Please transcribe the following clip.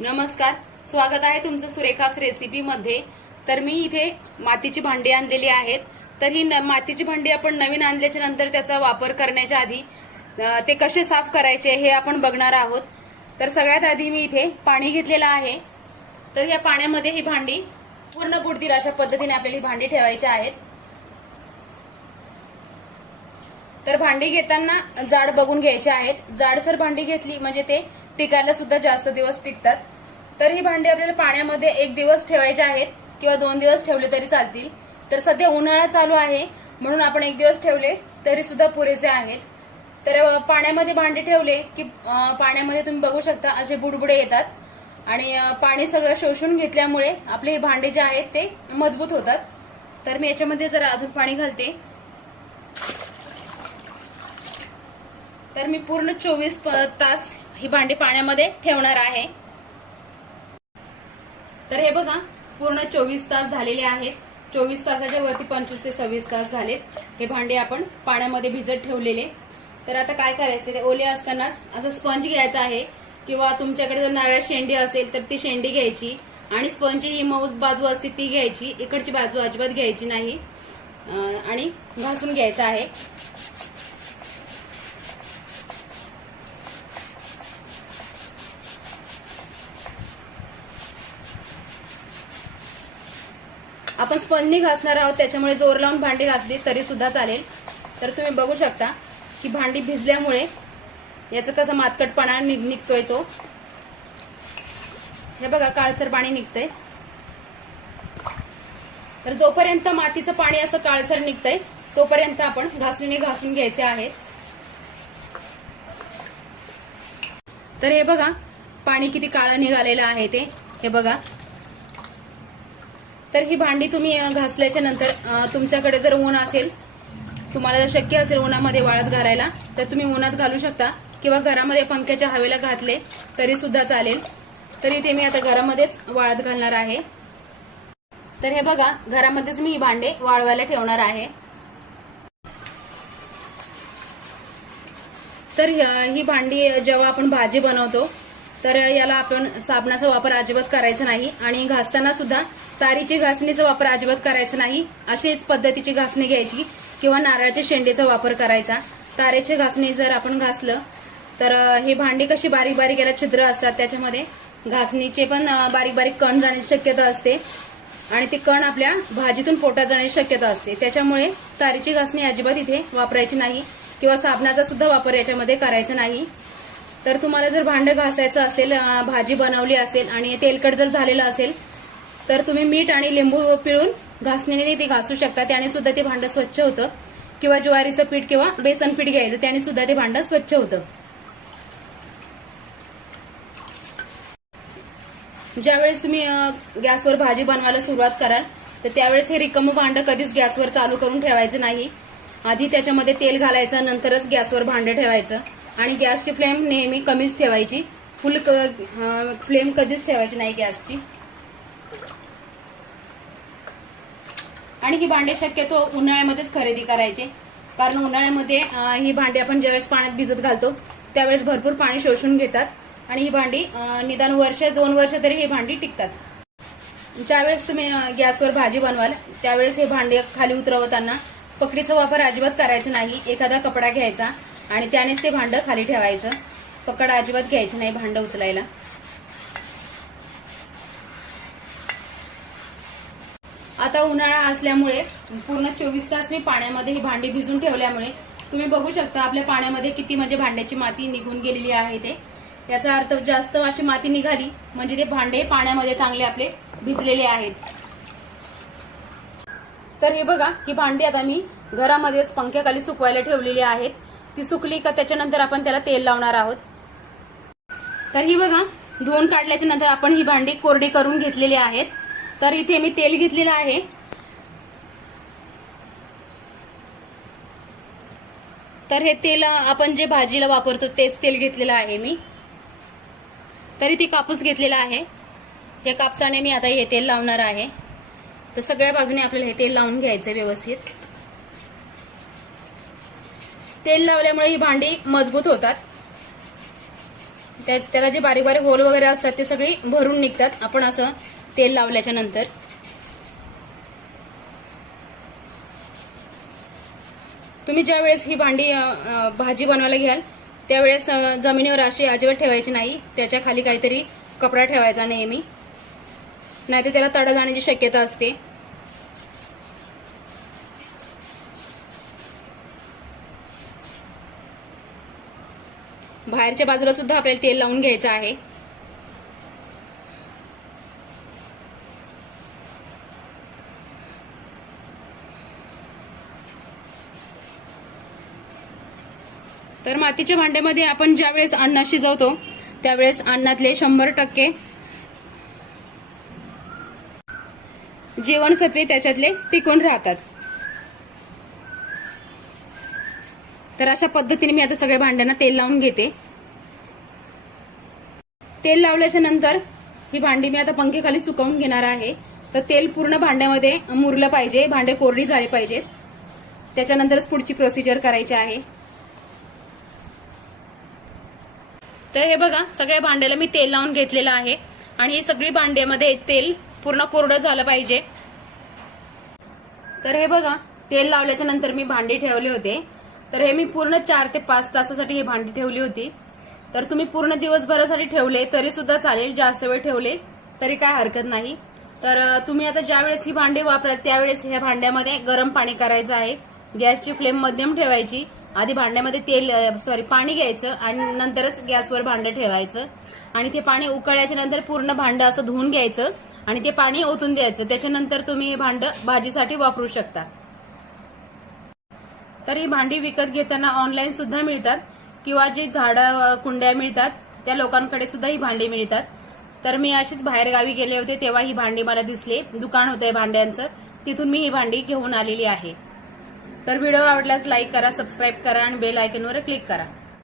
नमस्कार. स्वागत आहे तुमचं सुरेखास रेसिपी मध्ये. तर मी इथे मातीची भांडी आणलेली आहेत. तर ही न- मातीची भांडी आपण नवीन आणल्याच्या नंतर त्याचा वापर करण्याच्या आधी ते कसे साफ करायचे हे आपण बघणार आहोत. तर सगळ्यात आधी मी इथे पाणी घेतलेलं आहे. तर या पाण्यामध्ये ही भांडी पूर्ण बुडतील अशा पद्धतीने आपल्याला ही भांडी ठेवायची आहेत. तर भांडी घेताना जाड बघून घ्यायची आहेत. जाडसर भांडी घेतली म्हणजे ते टिकायला सुद्धा जास्त दिवस टिकतात. तर ही भांडी आपल्याला पाण्यामध्ये एक दिवस ठेवायचे आहेत किंवा दोन दिवस ठेवले तरी चालतील. तर सध्या उन्हाळा चालू आहे. म्हणून आपण एक दिवस ठेवले तरी सुद्धा पुरेसे आहेत. तर पाण्यामध्ये भांडे ठेवले की पाण्यामध्ये तुम्ही बघू शकता असे बुडबुडे येतात. आणि पाणी सगळं शोषून घेतल्यामुळे आपले हे भांडे जे आहेत ते मजबूत होतात. तर मी याच्यामध्ये जरा अजून पाणी घालते. तर मी पूर्ण चोवीस प- तास ही भांडी पाण्यामध्ये ठेवणार आहे. तर हे बघा पूर्ण चोवीस तास झालेले आहेत. चोवीस तासाच्या वरती पंचवीस ते सव्वीस तास झालेत. हे भांडे आपण पाण्यामध्ये भिजत ठेवलेले. तर आता काय करायचे ते ओले असतानाच असं स्पंज घ्यायचा आहे किंवा तुमच्याकडे जर नारळ शेंडी असेल तर ती शेंडी घ्यायची आणि स्पंज ही मऊस बाजू असते ती घ्यायची. इकडची बाजू अजिबात घ्यायची नाही. आणि घासून घ्यायचं आहे. आपण स्पंजनी घासणार आहोत त्याच्यामुळे जोर लावून भांडी घासली तरी सुद्धा चालेल. तर तुम्ही बघू शकता की भांडी भिजल्यामुळे याचं कसं मातकटपणा निघ- निघतोय तो. हे बघा काळसर पाणी निघतंय. तर जोपर्यंत मातीचं पाणी असं काळसर निघतंय तोपर्यंत आपण घासणीने घासून घ्यायचे आहे. तर हे बघा पाणी किती काळं निघालेलं आहे ते. हे बघा तर ही भांडी तुम्ही घासल्याच्या नंतर तुमच्याकडे जर ऊन असेल तुम्हाला जर शक्य असेल उन्हामध्ये वाळत घालायला तर तुम्ही उन्हात घालू शकता. किंवा घरामध्ये पंख्याच्या हवेला घातले तरी सुद्धा चालेल. तर इथे मी आता घरामध्येच वाळत घालणार आहे. तर हे बघा घरामध्येच मी ही भांडे वाळवायला ठेवणार आहे. तर ही भांडी जेव्हा आपण भाजी बनवतो तर याला आपण साबणाचा वापर अजिबात करायचा नाही आणि घासताना सुद्धा तारीची घासणीचा वापर अजिबात करायचा नाही अशीच पद्धतीची घासणी घ्यायची किंवा नारळाच्या शेंडीचा वापर करायचा. तारेची घासणी जर आपण घासलं तर हे ही भांडी कशी बारीक बारीक याला छिद्र असतात त्याच्यामध्ये घासणीचे पण बारीक बारीक कण जाण्याची शक्यता असते आणि ते कण आपल्या भाजीतून पोटात जाण्याची शक्यता असते. त्याच्यामुळे तारीची घासणी अजिबात इथे वापरायची नाही किंवा साबणाचा सुद्धा वापर याच्यामध्ये करायचा नाही. तर तुम्हाला जर भांडं घासायचं असेल भाजी बनवली असेल आणि तेलकट जर झालेलं असेल तर तुम्ही मीठ आणि लिंबू पिळून घासणीने ते घासू शकता. त्याने सुद्धा ते भांडं स्वच्छ होतं. किंवा ज्वारीचं पीठ किंवा बेसन पीठ घ्यायचं त्याने सुद्धा ते भांडं स्वच्छ होतं. ज्यावेळेस तुम्ही गॅसवर भाजी बनवायला सुरुवात कराल तर त्यावेळेस हे रिकामं भांडं कधीच गॅसवर चालू करून ठेवायचं नाही. आधी त्याच्यामध्ये तेल घालायचं नंतरच गॅसवर भांडं ठेवायचं. आणि गॅसची फ्लेम नेहमी कमीच ठेवायची. फुल फ्लेम कधीच ठेवायची नाही गॅसची. आणि ही भांडे शक्यतो उन्हाळ्यामध्येच खरेदी करायचे. कारण उन्हाळ्यामध्ये ही भांडी आपण ज्यावेळेस पाण्यात भिजत घालतो त्यावेळेस भरपूर पाणी शोषून घेतात. आणि ही भांडी निदान वर्ष दोन वर्ष तरी ही भांडी टिकतात. ज्यावेळेस तुम्ही गॅसवर भाजी बनवाल त्यावेळेस हे भांडे खाली उतरवताना पकडीचा वापर अजिबात करायचा नाही. एखादा कपडा घ्यायचा आणि त्यानेच ते भांडं खाली ठेवायचं. पकड अजिबात घ्यायचं नाही भांडं उचलायला. आता उन्हाळा असल्यामुळे पूर्ण चोवीस तास मी पाण्यामध्ये ही भांडी भिजून ठेवल्यामुळे तुम्ही बघू शकता आपल्या पाण्यामध्ये किती म्हणजे भांड्याची माती निघून गेलेली आहे ते. याचा अर्थ जास्त अशी माती निघाली म्हणजे ते भांडे पाण्यामध्ये चांगले आपले भिजलेले आहेत. तर हे बघा ही भांडी आता मी घरामध्येच पंख्याखाली सुकवायला ठेवलेली आहेत. ती सुकली का त्याच्यानंतर आपण त्याला तेल लावणार आहोत. तर ही बघा धुवून काढल्याच्या नंतर आपण ही भांडी कोरडी करून घेतलेली आहेत. तर इथे मी तेल घेतलेलं आहे. तर हे तेल आपण जे भाजीला वापरतो तेच तेल घेतलेलं आहे मी. तरी ती कापूस घेतलेला आहे. या कापसाने मी आता हे तेल लावणार आहे. तर सगळ्या बाजूने आपल्याला हे तेल लावून घ्यायचं व्यवस्थित. तेल लावल्यामुळे ही भांडी मजबूत होतात. त्या- त्याला जे बारीक बारीक होल वगैरे असतात ते सगळी भरून निघतात. आपण असं तेल लावल्याच्या नंतर. तुम्ही ज्या वेळेस ही भांडी भाजी बनवायला घ्याल त्यावेळेस जमिनीवर अशी अजिबात ठेवायची नाही. त्याच्याखाली काहीतरी कपडा ठेवायचा नेहमी. नाहीतर त्याला तडा जाण्याची शक्यता असते. बाहेरच्या बाजूला सुद्धा आपल्याला तेल लावून घ्यायचं आहे. तर मातीच्या भांड्यामध्ये आपण ज्यावेळेस अन्न शिजवतो त्यावेळेस अन्नातले शंभर टक्के जीवनसत्वे त्याच्यातले टिकून राहतात. तर अशा पद्धतीने मी आता सगळ्या भांड्यांना तेल लावून घेते. तेल लावल्याच्या नंतर ही भांडी मी आता पंखेखाली सुकवून घेणार आहे. तर तेल पूर्ण भांड्यामध्ये मुरलं पाहिजे भांडे कोरडी झाले पाहिजेत. त्याच्यानंतरच पुढची प्रोसिजर करायची आहे. तर हे बघा सगळ्या भांड्याला मी तेल लावून घेतलेलं आहे. आणि ही सगळी भांड्यामध्ये तेल पूर्ण कोरडं झालं पाहिजे. तर हे बघा तेल लावल्याच्या नंतर मी भांडी ठेवले होते. तर हे मी पूर्ण चार ते पाच तासासाठी हे भांडी ठेवली होती. तर तुम्ही पूर्ण दिवसभरासाठी ठेवले तरी सुद्धा चालेल जास्त वेळ ठेवले तरी काय हरकत नाही. तर तुम्ही आता ज्यावेळेस ही भांडी वापराल त्यावेळेस ह्या भांड्यामध्ये गरम पाणी करायचं आहे. गॅसची फ्लेम मध्यम ठेवायची. आधी भांड्यामध्ये तेल सॉरी पाणी घ्यायचं आणि नंतरच गॅसवर भांडं ठेवायचं. आणि ते पाणी उकळल्याच्या नंतर पूर्ण भांडं असं धुवून घ्यायचं आणि ते पाणी ओतून द्यायचं. त्याच्यानंतर तुम्ही हे भांडं भाजीसाठी वापरू शकता. तर ही भांडी विकत घेताना ऑनलाईन सुद्धा मिळतात किंवा जे झाडं कुंड्या मिळतात त्या लोकांकडे सुद्धा ही भांडी मिळतात. तर मी अशीच बाहेर गावी गेले होते तेव्हा ही भांडी मला दिसली. दुकान होतं भांड्यांचं. तिथून मी ही भांडी घेऊन आलेली आहे. तर व्हिडिओ आवडल्यास लाईक करा सबस्क्राईब करा आणि बेल आयकनवर क्लिक करा.